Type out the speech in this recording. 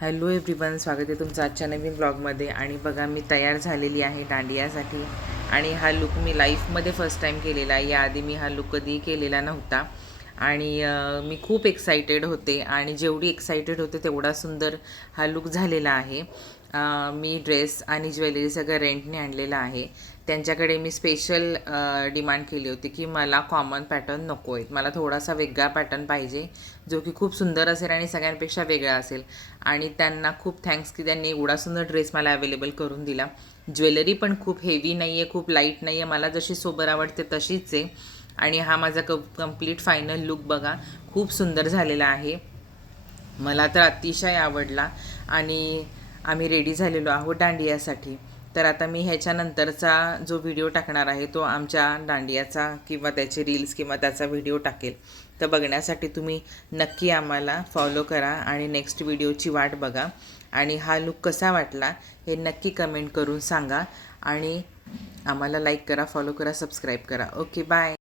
Hello everyone, स्वागत आहे तुमचं आजच्या नवीन ब्लॉगमध्ये. आणि बघा, मी तयार झालेली आहे दांडियासाठी. आणि हा लुक मी लाईफमध्ये फर्स्ट टाईम केलेला आहे. याआधी मी हा लुक कधीही केलेला नव्हता. आणि मी खूप एक्सायटेड होते आणि जेवढी एक्सायटेड होते तेवढा सुंदर हा लुक झालेला आहे. मी ड्रेस आणि ज्वेलरी सगळं रेंटने आणलेलं आहे. त्यांच्याकडे मी स्पेशल डिमांड केली होती की मला कॉमन पॅटर्न नको आहेत, मला थोडासा वेगळा पॅटर्न पाहिजे जो की खूप सुंदर असेल आणि सगळ्यांपेक्षा वेगळा असेल. आणि त्यांना खूप थँक्स की त्यांनी एवढा सुंदर ड्रेस मला अवेलेबल करून दिला. ज्वेलरी पण खूप हेवी नाही आहे, खूप लाईट नाही आहे, मला जशी सोबर आवडते तशीच आहे. आणि हा माझा कंप्लीट फायनल लुक बघा, खूप सुंदर झालेला आहे. मला तर अतिशय आवडला. आणि आम्ही रेडी झालेलो आहोत दांडियासाठी. तर आता मी ह्याच्यानंतरचा जो व्हिडिओ टाकणार आहे तो आमच्या दांडियाचा किंवा त्याचे रील्स किंवा त्याचा व्हिडिओ टाकेल. तर बघण्यासाठी तुम्ही नक्की आम्हाला फॉलो करा आणि नेक्स्ट व्हिडिओची वाट बघा. आणि हा लुक कसा वाटला हे नक्की कमेंट करून सांगा. आणि आम्हाला लाईक करा, फॉलो करा, सबस्क्राईब करा. Okay, bye.